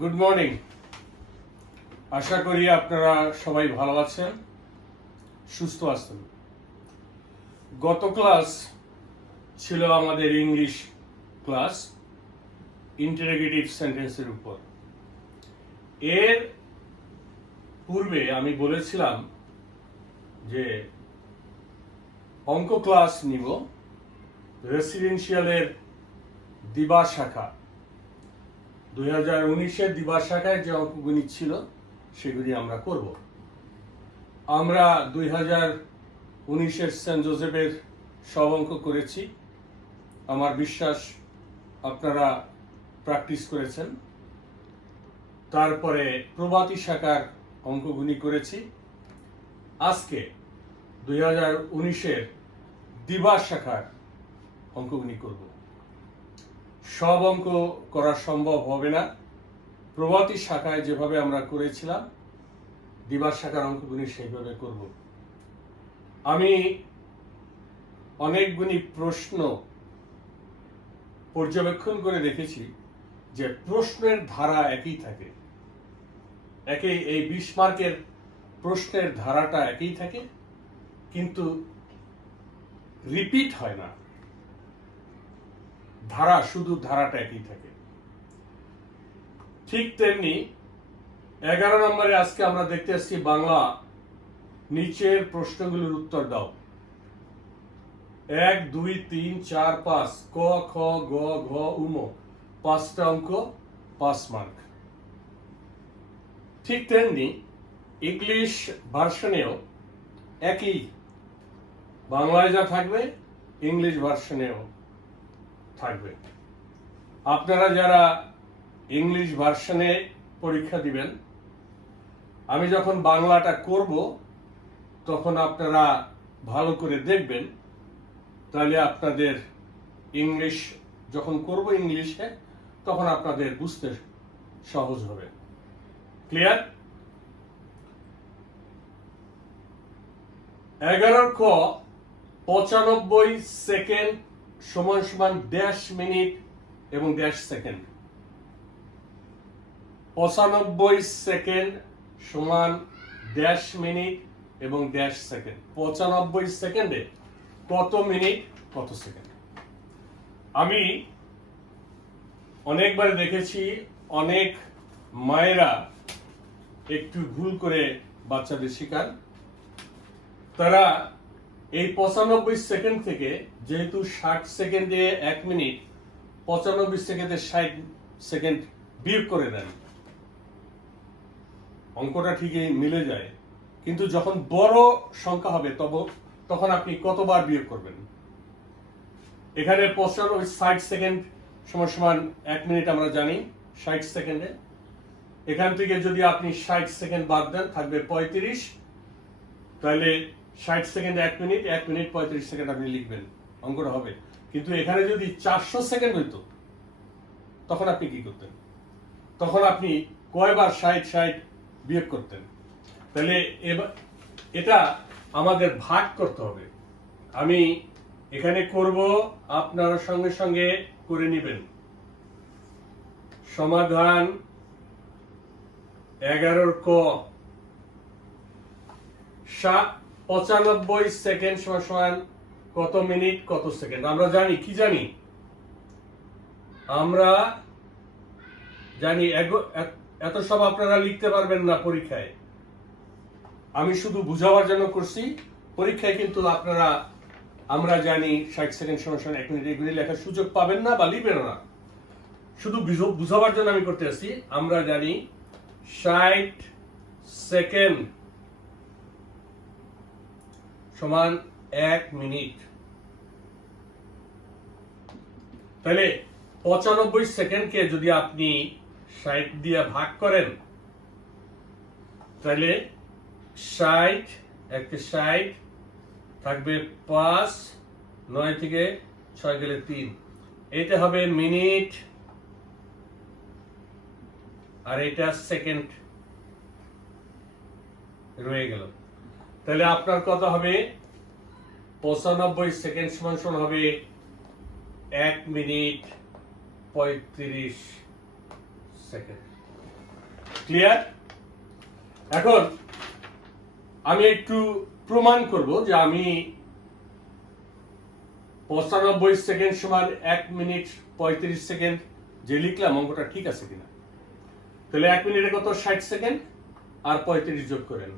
Good morning. আশা করি আপনারা সবাই ভালো আছেন, সুস্থ আছেন। গত ক্লাস ছিল আমাদের ইংলিশ ক্লাস, ইন্টারোগেটিভ সেন্টেন্সের উপর। এর পূর্বে আমি বলেছিলাম যে অঙ্ক ক্লাস নিব, রেসিডেন্সিয়ালের দিবা শাখা 2019-এর দিবা শাখায় যে অঙ্কগুলি ছিল সেগুলি আমরা করব। আমরা 2019-এর সেন্ট জোসেফের সব অঙ্ক করেছি। আমার বিশ্বাস আপনারা প্র্যাকটিস করেছেন। তারপরে প্রভাতী শাখার অঙ্কগুলি করেছি। আজকে 2019-এর দিবা শাখার অঙ্কগুলি করব। সব অঙ্ক করা সম্ভব হবে না। প্রভাতী শাখায় যেভাবে আমরা করেছিলাম, দিবা শাখার অঙ্কগুলি সেইভাবে করব। আমি অনেকগুলি প্রশ্ন পর্যবেক্ষণ করে দেখেছি যে প্রশ্নের ধারা একই থাকে, এই 20 মার্কের প্রশ্নের ধারাটা একই থাকে, কিন্তু রিপিট হয় না। শুধু ধারাটা একই থাকে। ঠিক তেমনি 11 নম্বরে আজকে আমরা দেখতে আসছি বাংলা নিচের প্রশ্নগুলির উত্তর দাও। 1, 2, 3, 4, 5 ক, খ, গ, ঘ, উম 5টা অঙ্ক, 5 মার্ক। ঠিক তেমনি ইংলিশ ভার্সনেও একই, বাংলায় যা থাকবে ইংলিশ ভার্সনেও থাকবে। আপনারা যারা ইংলিশ ভার্সনে পরীক্ষা দিবেন, আমি যখন বাংলাটা করব তখন আপনারা ভালো করে দেখবেন, তাহলে আপনাদের ইংলিশ যখন করব ইংলিশে তখন আপনাদের বুঝতে সহজ হবে। ক্লিয়ার? 11 ক 95 সেকেন্ড সমান ড্যাশ মিনিট এবং ড্যাশ সেকেন্ড। 95 সেকেন্ড সমান ড্যাশ মিনিট এবং ড্যাশ সেকেন্ড। 95 সেকেন্ডে কত মিনিট কত সেকেন্ড? আমি অনেকবার দেখেছি অনেক মায়েরা একটু ভুল করে বাচ্চাদের শেখান। তারা এই 95 সেকেন্ড থেকে, যেহেতু 60 সেকেন্ডে 1 মিনিট, 95 সেকেন্ডে 60 সেকেন্ড বিয়োগ করে দেন। অঙ্কটা ঠিকই মিলে যায়, কিন্তু যখন বড় সংখ্যা হবে তখন আপনি কতবার বিয়োগ করবেন? এখানে 60 সেকেন্ড সমান 1 মিনিট আমরা জানি 60 সেকেন্ডে। এখান থেকে যদি আপনি 60 সেকেন্ড বাদ দেন থাকবে 35, তাহলে 60 সেকেন্ড 1 মিনিট, 1 মিনিট 35 সেকেন্ড আপনি লিখবেন, অঙ্কটা হবে। কিন্তু এখানে যদি 400 সেকেন্ড হইতো তখন আপনি কি করতেন? তখন আপনি কয়বার 60 বিয়োগ করতেন? তাহলে এটা আমাদের ভাগ করতে হবে। আমি এখানে করব, আপনারা সঙ্গে সঙ্গে করে নেবেন। সমাধান 11 ক 95 সেকেন্ড সমান কত মিনিট কত সেকেন্ড? আমরা জানি, কি জানি? আমরা জানি এত সব আপনারা লিখতে পারবেন না পরীক্ষায়। আমি শুধু বুঝাবার জন্য করছি। পরীক্ষায় কিন্তু আমরা জানি 60 সেকেন্ড সমান 1 মিনিট, এগুলি লেখার সুযোগ পাবেন না বা লিখবেন না। শুধু বুঝাবার জন্য আমি করতে আসছি। আমরা জানি 60 সেকেন্ড সমান 1 মিনিট। তাহলে 95 সেকেন্ডকে যদি আপনি 60 দিয়ে ভাগ করেন, তাহলে 60 থাকবে 5, 9 থেকে 6 গেলে 3, এটা হবে মিনিট, আর এটা সেকেন্ড রয়ে গেল। তাহলে আপনার কত হবে? 95 সেকেন্ড সমান হবে 1 মিনিট 35 সেকেন্ড। ক্লিয়ার? এখন আমি একটু প্রমাণ করব যে আমি 95 সেকেন্ড সমান 1 মিনিট 35 সেকেন্ড যে লিখলাম অঙ্কটা ঠিক আছে কিনা। তাহলে 1 মিনিটে কত? 60 সেকেন্ড, আর 35 যোগ করেন,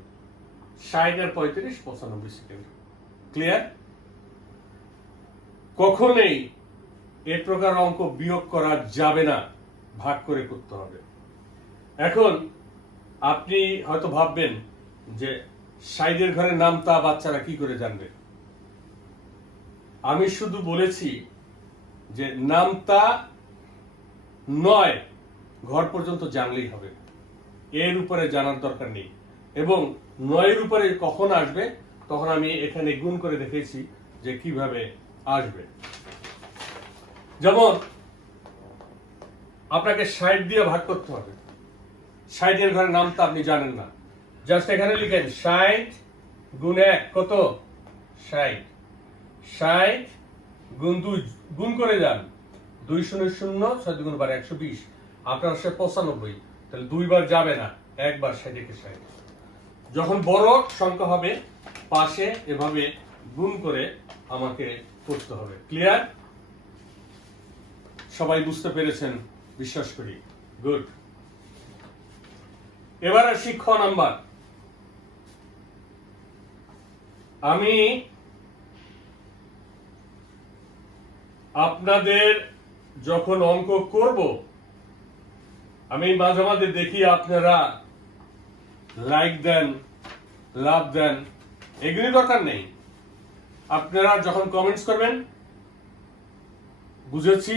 60 আর 35 95 সেকেন্ড। ক্লিয়ার? কখনোই এ প্রকার অঙ্ক বিয়োগ করা যাবে না, ভাগ করে করতে হবে। এখন আপনি হয়তো ভাববেন যে 60 ঘরের নামতা বাচ্চারা কি করে জানবে। আমি শুধু বলেছি যে নামতা 9 ঘর পর্যন্ত জানলেই হবে, এর উপরে জানার দরকার নেই। এবং 9 উপরে কখন আসবে তখন আমি এখানে গুণ করে দেখেছি যে কিভাবে আসবে। যেমন আপনাকে 60 দিয়ে ভাগ করতে হবে, 60 ঘরের নামতা আপনি জানেন না, জাস্ট এখানে লিখেন 60 গুণ 1 কত? 60, 60 গুণ 2 গুণ করে যান, 2 0 0 6 গুণ 12 120, আপনার আসে 95। তাহলে 2 বার যাবে না, একবার 60 কে 60। যখন বড় সংখ্যা হবে পাশে এভাবে গুণ করে আমাকে করতে হবে। ক্লিয়ার? সবাই বুঝতে পেরেছেন বিশ্বাস করি। গুড। এবার আসি খ নাম্বার। আমি আপনাদের যখন অঙ্ক করব আমি মাঝে মাঝে দেখি আপনারা লাইক দেন, লাভ দেন, এগুলি দরকার নেই। আপনারা যখন কমেন্টস করবেন বুঝেছি,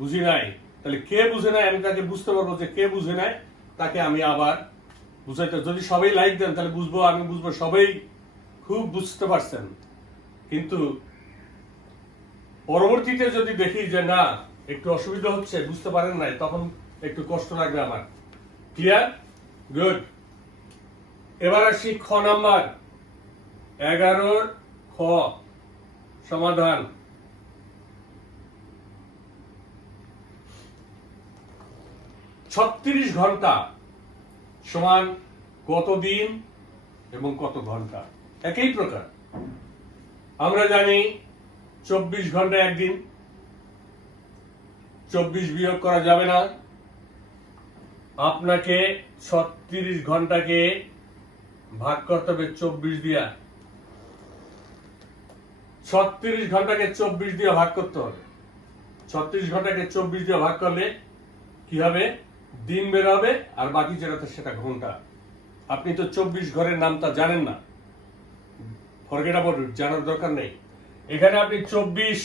বুঝি নাই, তাহলে কে বুঝে নাই আমি তাকে বুঝতে পারবো যে কে বুঝে নাই, তাকে আমি আবার বুঝাইতে। যদি সবাই লাইক দেন তাহলে বুঝবো, আমি বুঝবো সবাই খুব বুঝতে পারছেন। কিন্তু পরবর্তীতে যদি দেখি যে না একটু অসুবিধা হচ্ছে, বুঝতে পারেন নাই, তখন একটু কষ্ট লাগবে আমার। ক্লিয়ার? গুড। এবার আসি খ নাম্বার 11 খ সমাধান। ছত্রিশ ঘন্টা সমান কত দিন এবং কত ঘন্টা? একই প্রকার আমরা জানি 24 ঘন্টা একদিন, 24 বিয়োগ করা যাবে না। আপনাকে 36 ঘন্টাকে ভাগ করতে হবে 24 দিয়া। 36 ঘন্টাকে 24 দিয়ে ভাগ করতে হবে। 36 ঘন্টাকে 24 দিয়ে ভাগ করলে কি হবে? দিন বের হবে, আর বাকি যেটা সেটা ঘন্টা। আপনি তো 24 ঘরের নামটা জানেন না, ফরগেট অ্যাবাউট ইট, জানার দরকার নেই। এখানে আপনি 24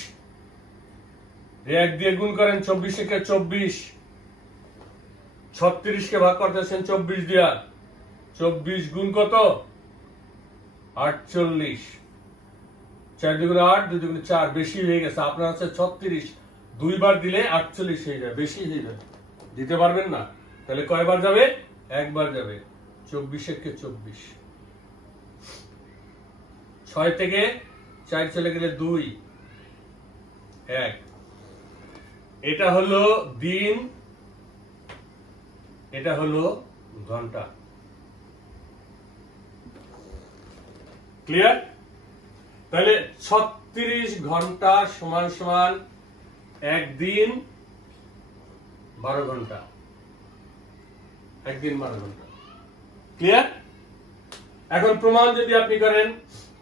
1 দিয়ে গুণ করেন, 24 কে 24, 36 কে ভাগ করতেছেন 24 দিয়া, 24 গুণ কত? 48, 4 দুগুণে 8, 2 দুগুণে 4, বেশি হয়ে গেছে। আপনার আছে 36, 2 বার দিলে 48 হয়ে যাবে, বেশি হয়ে যাবে, দিতে পারবেন না। তাহলে কয়বার যাবে? একবার যাবে। 24 কে 24, 6 থেকে 4 চলে গেলে 2, 1। এটা হলো দিন, এটা হলো ঘন্টা। ক্লিয়ার? তাহলে 36 ঘন্টা সমান সমান একদিন 12 ঘন্টা, একদিন 12 ঘন্টা। ক্লিয়ার? এখন প্রমাণ যদি আপনি করেন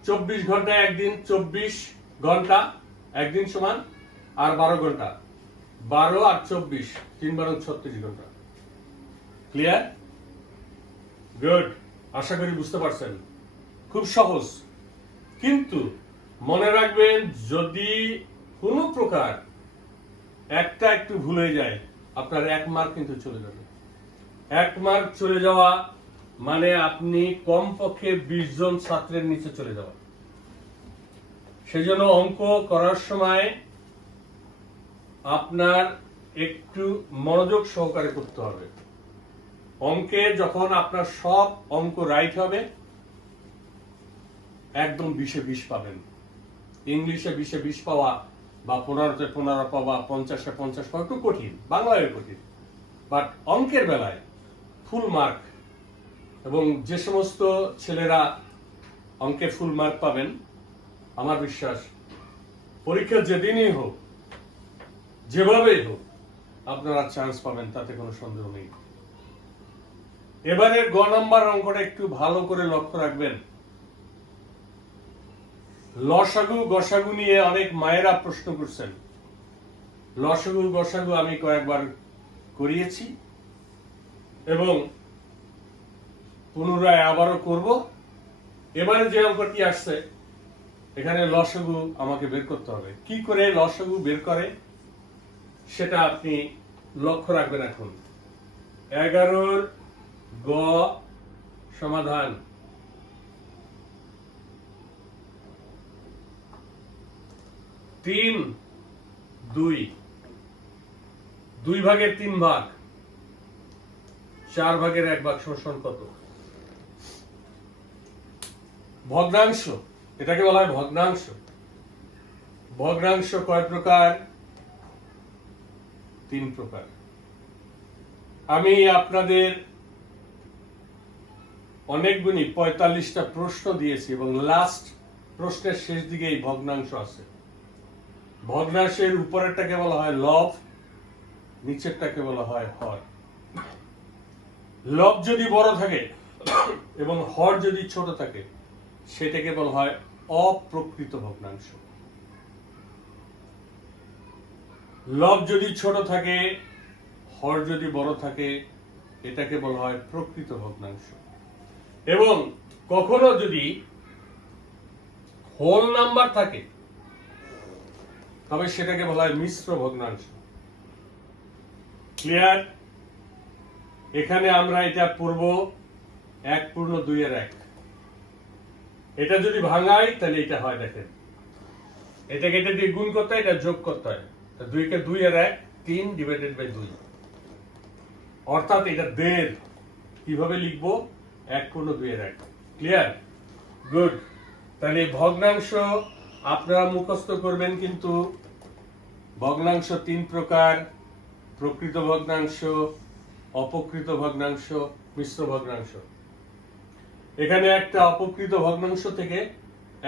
24 ঘন্টা একদিন, 24 ঘন্টা একদিন সমান আর 12 ঘন্টা, 12 আর 24 3 12 36 ঘন্টা। ক্লিয়ার? গুড। আশা করি বুঝতে পারছেন, খুব সহজ। কিন্তু মনে রাখবেন যদি কোনো প্রকার একটা একটু ভুলে যায় আপনার 1 মার্ক কিন্তু চলে যাবে। 1 মার্ক চলে যাওয়া মানে আপনি কমপক্ষে 20 জন ছাত্রের নিচে চলে যাওয়া। সেজন্য অঙ্ক করার সময় আপনার একটু মনোযোগ সহকারে করতে হবে। অঙ্কে যখন আপনার সব অঙ্ক রাইট হবে একদম 20-এ 20 পাবেন। ইংলিশে 20-এ 20 পাওয়া বা 15-তে 15 পাওয়া, 50-এ 50 পাওয়া একটু কঠিন, বাংলায় কঠিন। বাট অঙ্কের বেলায় ফুল মার্ক, এবং যে সমস্ত ছেলেরা অঙ্কে ফুল মার্ক পাবেন, আমার বিশ্বাস পরীক্ষা যেদিনই হোক, যেভাবেই হোক, আপনারা চান্স পাবেন, তাতে কোনো সন্দেহ নেই। এবারে গ নাম্বার অঙ্কটা একটু ভালো করে লক্ষ্য রাখবেন। লসাগু গসাগু নিয়ে অনেক মায়েরা প্রশ্ন করছেন। লসাগু গসাগু আমি কয়েকবার করিয়েছি এবং পুনরায় আবারও করব। এবারে যে অঙ্কটি আসছে, এখানে লসাগু আমাকে বের করতে হবে। কি করে লসাগু বের করে সেটা আপনি লক্ষ্য রাখবেন। এখন 11 গ সমাধান। তিন 2 ভাগের 3 ভাগ, 4 ভাগের 1 ভাগ সমান কত? ভগ্নাংশ, এটাকে বলা হয় ভগ্নাংশ। ভগ্নাংশ কয় প্রকার? 3 প্রকার। আমি আপনাদের অনেকগুলি 45টা প্রশ্ন দিয়েছি এবং লাস্ট প্রশ্নের শেষ দিকে এই ভগ্নাংশ আছে। ভগ্নাংশের উপরেরটাকে বলা হয় লব, নিচেরটাকে বলা হয় হর। লব যদি বড় থাকে এবং হর যদি ছোট থাকে, সেটাকে বলা হয় অপ্রকৃত ভগ্নাংশ। লব যদি ছোট থাকে, হর যদি বড় থাকে, এটাকে বলা হয় প্রকৃত ভগ্নাংশ। এবং কখনো যদি হোল নাম্বার থাকে, তবে সেটাকে বলা হয় মিশ্র ভগ্নাংশ। ক্লিয়ার? এখানে আমরা এটা পড়ব 1/2 এটা যদি ভাঙাই তাহলে এটা হয়, দেখেন, এটাকে এটা দিয়ে গুণ করতে হয়, এটা যোগ করতে হয়। 2 কে 2 এর 1, 3 ডিভাইডেড বাই 2, অর্থাৎ এটা 1.5। কিভাবে লিখবো? 1/2 ক্লিয়ার? গুড। তাহলে ভগ্নাংশ আপনারা মুখস্থ করবেন, কিন্তু ভগ্নাংশ 3 প্রকার: প্রকৃত ভগ্নাংশ, অপকৃত ভগ্নাংশ, মিশ্র ভগ্নাংশ। এখানে একটা অপকৃত ভগ্নাংশ থেকে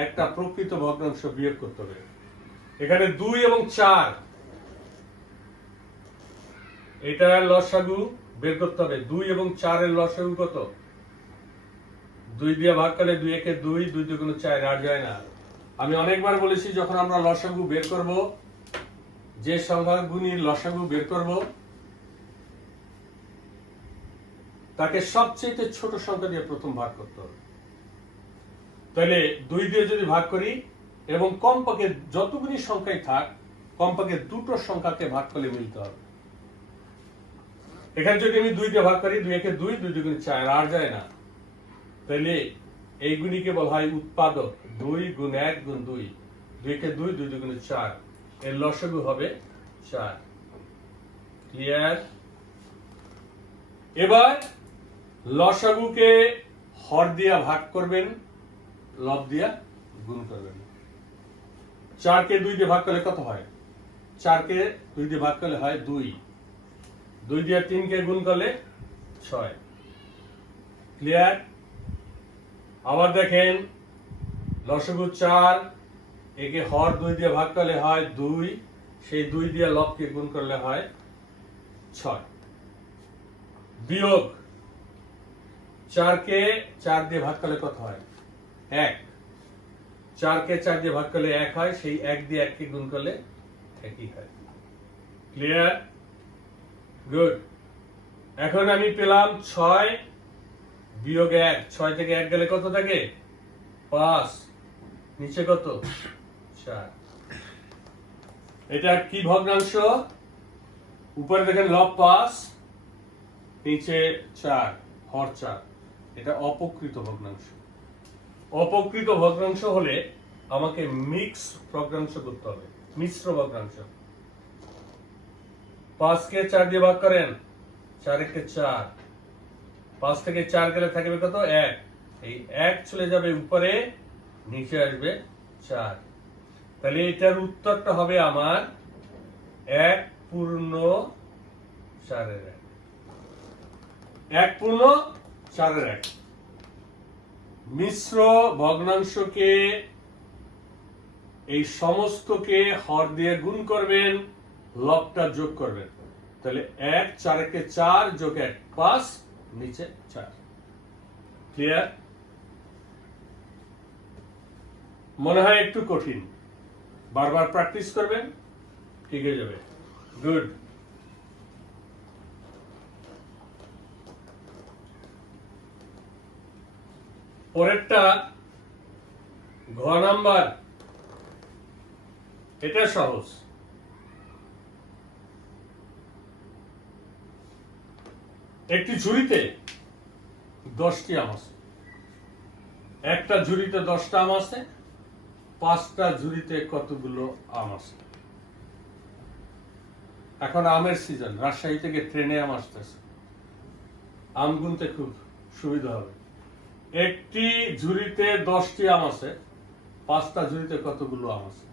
একটা প্রকৃত ভগ্নাংশ বিয়োগ করতে হবে। এখানে 2 এবং 4, এটার লসাগু বের করতে হবে। 2 এবং 4 এর লসাগু কত? 2 দিয়ে ভাগ করলে 2 একে 2, 2 দুগুণ 4, আর যায় না। আমি অনেকবার বলেছি, যখন আমরা লসাগু বের করব, যে সংখ্যাগুলির লসাগু বের করব, তাকে সবচেয়ে ছোট সংখ্যা দিয়ে প্রথম ভাগ করতে হবে। তাহলে 2 দিয়ে যদি ভাগ করি, এবং কমপক্ষে যতগুলি সংখ্যাই থাক, কমপক্ষে দুটো সংখ্যাকে ভাগ করলে মিলতে হবে। এখানে যদি আমি 2 দিয়ে ভাগ করি, 2 একে 2, 2 দুগুণ 4, আর যায় না। তাহলে এইগুলিকে বলা হয় উৎপাদক। 2 গুণ 1 গুণ 2, 2 কে 2, 2 দুগুণ 4, এর লসাগু হবে 4। ক্লিয়ার? এবার লসাগুকে হর দিয়া ভাগ করবেন, লব দিয়া গুণ করবেন। 4 কে 2 দিয়ে ভাগ করলে কত হয়? 4 কে 2 দিয়ে ভাগ করলে হয় 2, 2 দিয়ে 3 কে গুণ করলে 6। ক্লিয়ার? আবার দেখেন, লসাগু 4, একে হর 2 দিয়ে ভাগ করলে হয় 2, সেই 2 দিয়ে লবকে গুণ করলে হয় 6। বিয়োগ 4 কে 4 দিয়ে ভাগ করলে কত হয়? 1। 4 কে 4 দিয়ে ভাগ করলে 1 হয়, সেই 1 দিয়ে 1 কে গুণ করলে 1ই হয়। ক্লিয়ার? গুড। এখন আমি পেলাম 6 বিয়োগ 1। 6 থেকে 1 গেলে কত থাকে? 5। নিচে কত? 4। এটা কি ভগ্নাংশ? উপরে দেখেন লব 5, নিচে 4, হর 4। এটা অপকৃত ভগ্নাংশ। অপকৃত ভগ্নাংশ হলে আমাকে মিক্স ভগ্নাংশ করতে হবে, মিশ্র ভগ্নাংশ। 5 কে 4 দিয়ে ভাগ করেন, 4 একে 4, 5 থেকে 4 গেলে থাকবে কত? 1। এই 1 চলে যাবে উপরে, নিচে আসবে 4। তাহলে এটার উত্তরটা হবে আমার 1/4। 1 পূর্ণ 4 এর 1। মিশ্র ভগ্নাংশকে এই সমস্তকে হর দিয়ে গুণ করবেন, লবটা যোগ করবেন, তাহলে 1 4 কে 4 যোগ 1 5, নিচে 4। ক্লিয়ার? মনে হয় একটু কঠিন, বারবার প্র্যাকটিস করবেন, ঠিক হয়ে যাবে। গুড। পরেরটা ঘ নাম্বার, এটা সহজ। একটি ঝুড়িতে 10টি আম আছে। একটা ঝুড়িতে 10টা আম আছে, 5টা ঝুড়িতে কতগুলো আম আছে? এখন আমের সিজন, রাজশাহী থেকে ট্রেনে আম আসতেছে, আম গুনতে খুব সুবিধা হবে। একটি ঝুড়িতে 10টি আম আছে, 5টা ঝুড়িতে কতগুলো আম আছে?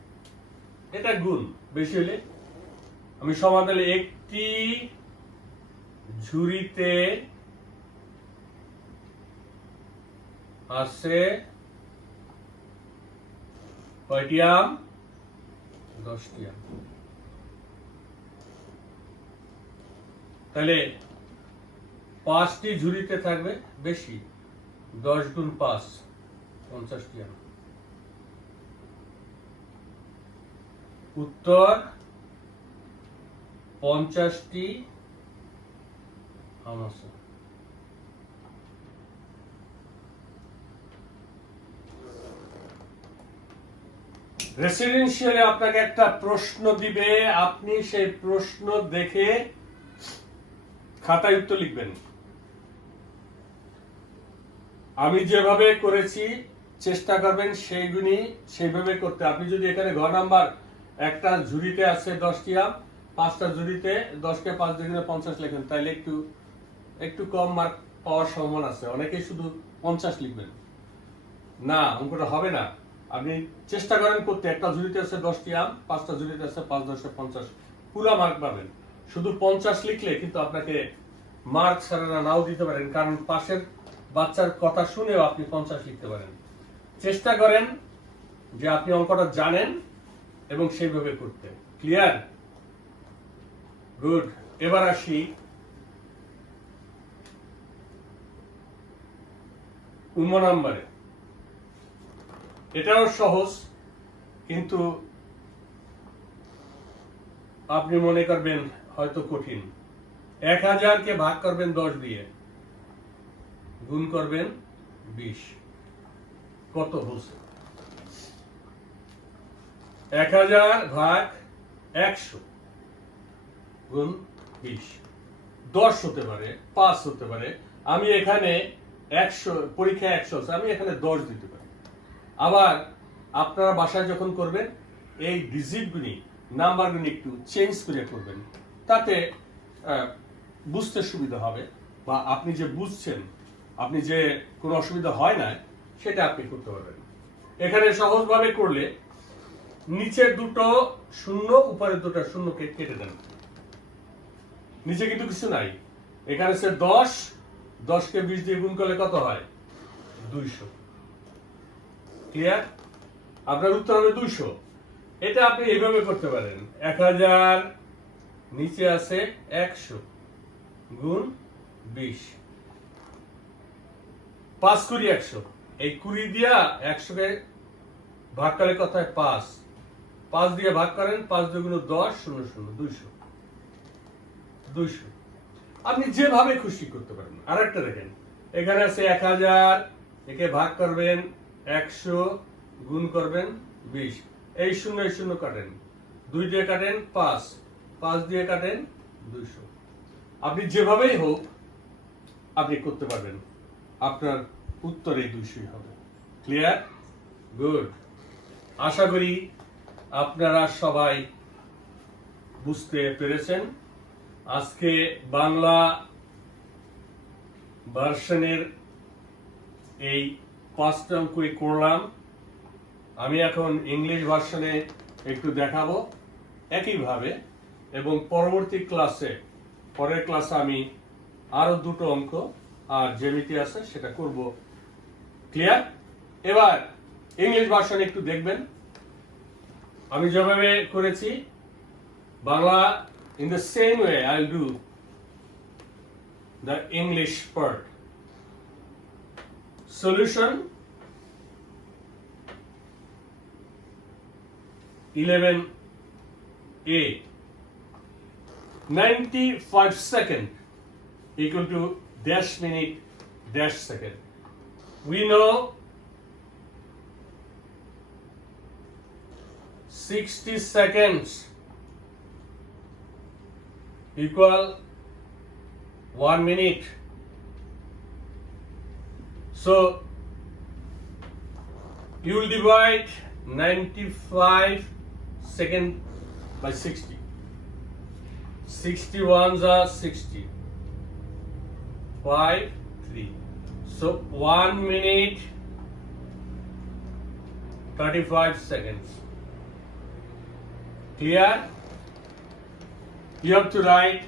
এটা গুণ, বেশি হলে আমি সমাধানে একটি ঝুড়িতে আছে কয়টি আম? 10টি আম। তাহলে 5টি ঝুড়িতে থাকবে বেশি, 10 গুণ 5 50টি আম। উত্তর 50টি আম আছে। রেসিডেন্সিয়ালে আপনাকে একটা প্রশ্ন দিবে, আপনি সেই প্রশ্ন দেখে খাতায় উত্তর লিখবেন। আমি যেভাবে করেছি চেষ্টা করবেন সেইভাবে করতে। আপনি যদি এখানে ঘ নাম্বার, একটা ঝুড়িতে আছে 10টি আম, 5টা ঝুড়িতে 10 কে 5 দিয়ে 50 লেখেন, তাইলে একটু কম মার্ক পাওয়ার সম্ভাবনা আছে। অনেকেই শুধু 50 লিখবেন, না, অঙ্কটা হবে না। আপনি চেষ্টা করেন করতে, একটা ঝুড়িতে আছে 10টি আম, 5টা ঝুড়িতে আছে 5 10 50, পুরো মার্ক পাবেন। শুধু 50 লিখলে কিন্তু আপনাকে মার্ক স্যারেরা নাও দিতে পারেন, কারণ পাশের বাচ্চার কথা শুনেও আপনি 50 লিখতে পারেন। চেষ্টা করেন যে আপনি অঙ্কটা জানেন এবং সেইভাবে করতে। ক্লিয়ার? গুড। এবার আসি নম্বরে। এটাও সহজ, কিন্তু আপনি মনে করবেন হয়তো কঠিন। 1000 কে ভাগ করবেন 10 দিয়ে, গুণ করবেন 20, কত হচ্ছে? 1000 ভাগ 100 গুণ 20, 10 হতে পারে, 5 হতে পারে। আমি এখানে 100, পরীক্ষা 100 আছে, আমি এখানে 10 দিতে পারি। আবার আপনারা বাসায় যখন করবেন, এই ডিজিটগুলি, নাম্বারগুলি একটু চেঞ্জ করে করবেন, তাতে বুঝতে সুবিধা হবে, বা আপনি যে বুঝছেন, আপনি যে কোনো অসুবিধা হয় না সেটা আপনি করতে পারবেন। এখানে সহজভাবে করলে নিচের দুটো শূন্য, উপরের দুটো শূন্যকে কেটে দেন। নিচে কিন্তু কিছু নাই, এখানে সে 10 কে 20 দিয়ে গুণ করলে কত হয়? 200। ক্লিয়ার? আপনার উত্তর হবে 200। এটা আপনি এইভাবে করতে পারেন, 1000 নিচে আছে 100 গুণ 20, 5 20 100। এই 20 দিয়া 100 কে ভাগ করলে কত হয়? 5 দিয়ে ভাগ করেন, 5 2 10 0 0 200। আপনি যেভাবে খুশি করতে পারেন। আরেকটা দেখেন, এখানে আছে 1000, একে ভাগ করবেন 100, গুণ করবেন 20, এই শূন্য কাটেন, 2 দিয়ে কাটেন 5 দিয়ে কাটেন 200। আপনি যেভাবেই হোক আপনি করতে পারবেন, আপনার উত্তর এই 200 হবে। ক্লিয়ার? গুড। আশা করি আপনারা সবাই বুঝতে পেরেছেন। আজকে বাংলা ভার্সনের এই 5টা অঙ্কই করলাম। আমি এখন ইংলিশ ভার্সনে একটু দেখাবো একইভাবে, এবং পরবর্তী ক্লাসে, পরের ক্লাসে আমি আরো দুটো অঙ্ক আর জ্যামিতি আছে সেটা করব। ক্লিয়ার? এবার ইংলিশ ভার্সন একটু দেখবেন। আমি যেভাবে করেছি Bangla in the same way I'll do the English part. Solution 11a, 95 second equal to dash minute dash second. We know 60 seconds equal 1 minute. So you will divide 95 second by 60. 61s are 60. 5, 3. So 1 minute 35 seconds. Clear? You have to write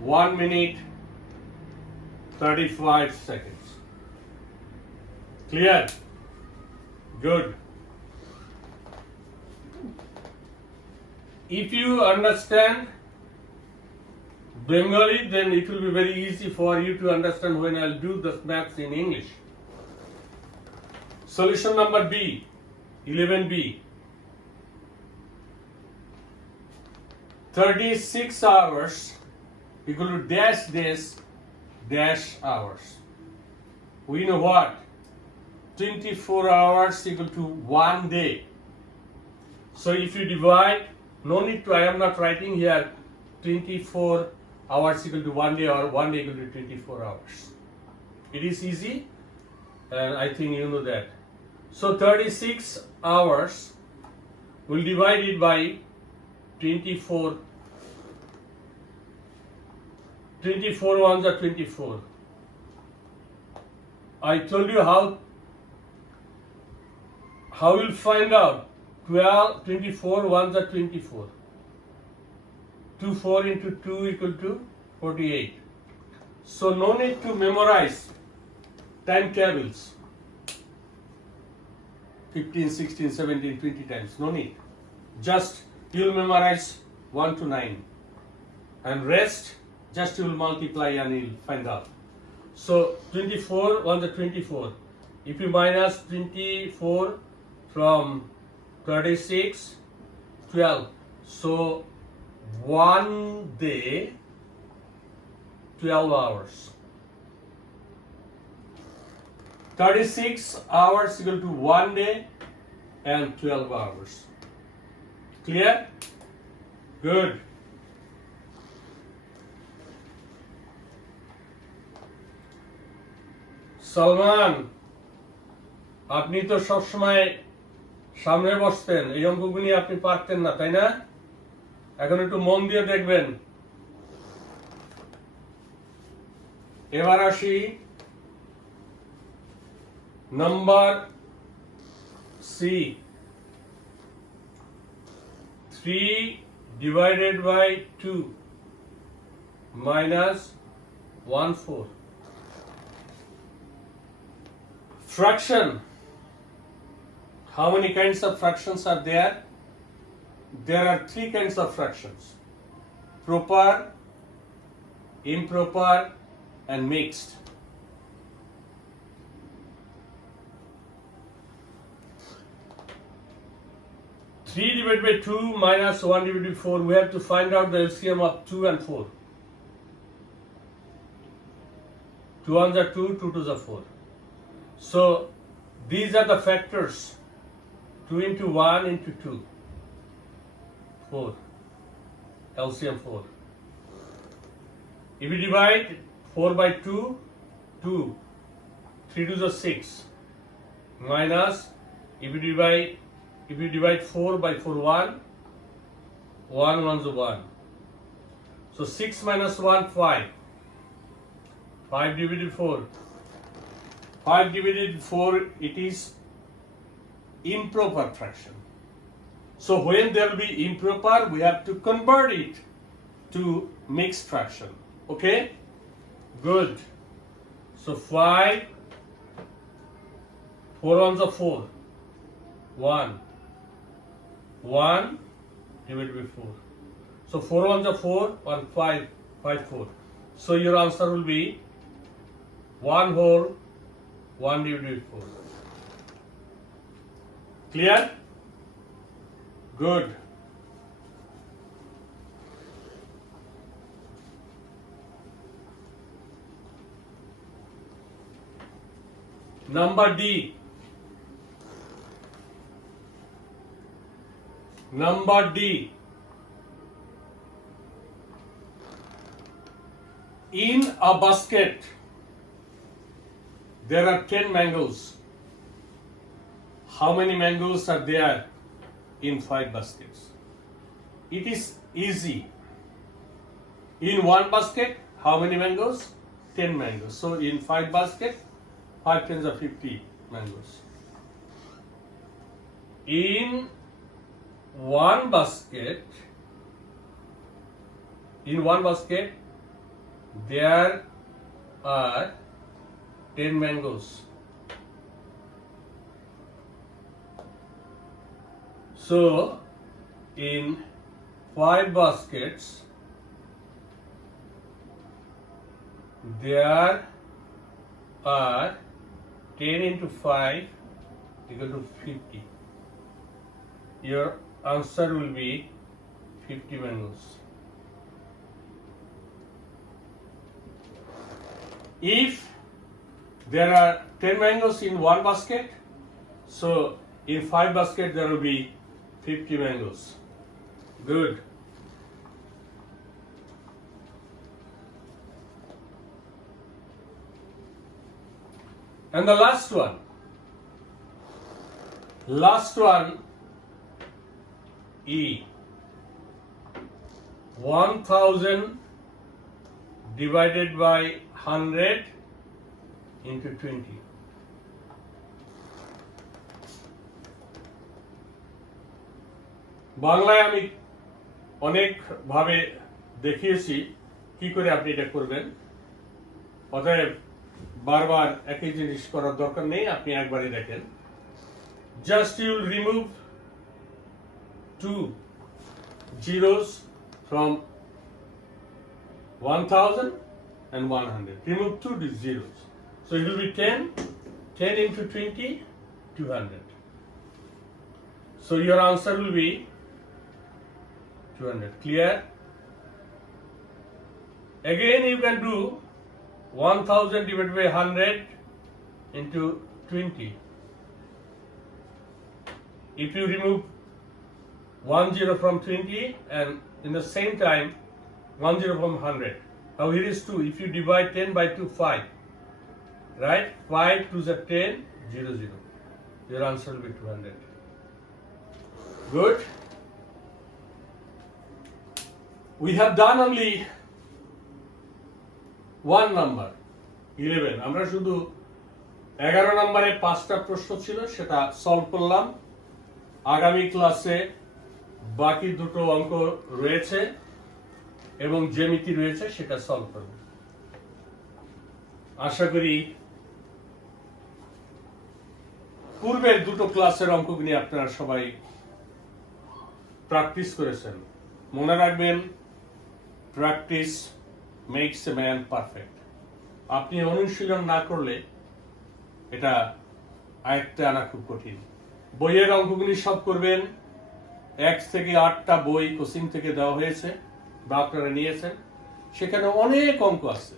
1 minute 35 seconds. Clear? Good. If you understand Bengali, then it will be very easy for you to understand when I'll do the maths in English. Solution number B, 11B. 36 hours equal to dash dash dash hours. We know what? 24 hours equal to 1 day. So if you divide, no need to, I am not writing here 24 hours equal to 1 day or 1 day equal to 24 hours. It is easy and I think you know that. So 36 hours will divide it by 24. 24 ones are 24. I told you how we'll find out. 24 ones are 24. 24 into 2 equal to 48. So no need to memorize timetables. 15, 16, 17, 20 times. No need. Just you'll memorize 1 to 9. And rest, just you will multiply and you'll find out. So 24, 1 to 24. If you minus 24 from 36, 12. So 1 day, 12 hours. 36 hours equal to 1 day and 12 hours. Clear? Good. Salman, আপনি তো সবসময় সামনে বসতেন, এই অঙ্কগুলি আপনি পারতেন না, তাই না? এখন একটু মন দিয়ে দেখবেন। এবার আসি number C, 3 divided by 2 minus 1/4. Fraction. How many kinds of fractions are there? There are 3 kinds of fractions: proper, improper, and mixed. Three divided by 2 minus 1 divided by 4. We have to find out the LCM of 2 and 4. 2 ones are 2, 2 twos are 4. So these are the factors. 2 into 1 into 2. 4. LCM 4. If you divide 4 by 2, 2. 3 twos are 6. Minus, if you divide 4 by 4, 1. 1 ones are 1. So 6 minus 1, 5. 5 divided 4. 5 divided 4, it is improper fraction. So when there will be improper, we have to convert it to mixed fraction. Okay? Good. So 5, 4 ones are 4. 1. 1 divided by 4. So 4 ones are 4, 1, 5, 5, 4. So your answer will be 1 whole, 1 divided by 4. Clear? Good. Number D. Number D. In a basket, there are 10 mangoes. How many mangoes are there in 5 baskets? It is easy. In one basket, how many mangoes? 10 mangoes. So in 5 baskets, 5 tens are 50 mangoes. In one basket, there are 10 mangoes. So in 5 baskets, there are 10 into 5 equal to 50. Your answer will be 50 mangoes. If there are 10 mangoes in one basket, so in 5 baskets there will be 50 mangoes. Good. And the last one, E. 1000 divided by 100 into 20. বাংলায় আমি অনেক ভাবে দেখিয়েছি কি করে আপনি এটা করবেন। অতএব বারবার একই জিনিস করার দরকার নেই, আপনি একবারই দেখেন। Just you will remove 2 zeros from 1000 and 100. Remove 2 zeros. So it will be 10. 10 into 20, 200. So your answer will be 200. Clear? Again you can do 1000 divided by 100 into 20. If you remove 1 zero from 20 and in the same time 1 zero from 100. Now here is 2. If you divide 10 by 2, 5. Right? 5 2s are 10, 0 0. Your answer will be 200. Good. We have done only one number, 11. আমরা শুধু 11 নম্বরে 5টা প্রশ্ন ছিল সেটা solve করলাম। আগামী ক্লাসে বাকি দুটো অঙ্ক রয়েছে এবং জ্যামিতি রয়েছে, সেটা সলভ করব। আশা করি পূর্বের দুটো ক্লাসের অঙ্কগুলি আপনারা সবাই প্র্যাকটিস করেছেন। মনে রাখবেন, practice makes a man perfect. আপনি অনুশীলন না করলে এটা আয়ত্তে আনা খুব কঠিন। বইয়ের অঙ্কগুলি সব করবেন। 1 থেকে 8টা বই কোচিং থেকে দেওয়া হয়েছে বা আপনারা নিয়েছেন, সেখানে অনেক অঙ্ক আছে।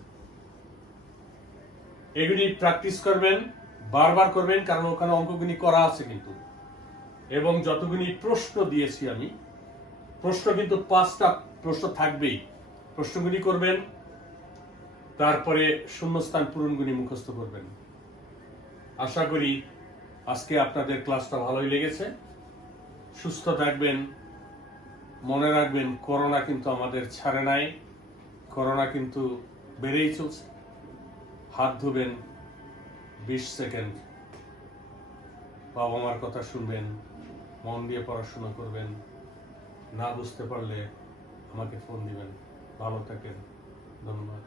এগুলি প্র্যাকটিস করবেন, বারবার করবেন, কারণ ওখানে অঙ্কগুলি করা আছে কিন্তু। এবং যতগুলি প্রশ্ন দিয়েছি আমি, প্রশ্ন কিন্তু 5টা প্রশ্ন থাকবেই। প্রশ্নগুলি করবেন, তারপরে শূন্যস্থান পূরণগুলি মুখস্থ করবেন। আশা করি আজকে আপনাদের ক্লাসটা ভালোই লেগেছে। সুস্থ থাকবেন, মনে রাখবেন করোনা কিন্তু আমাদের ছাড়ে নাই, করোনা কিন্তু বেড়েই চলছে। হাত ধুবেন 20 সেকেন্ড, বাবা মার কথা শুনবেন, মন দিয়ে পড়াশোনা করবেন। না বুঝতে পারলে আমাকে ফোন দিবেন। ভালো থাকেন, ধন্যবাদ।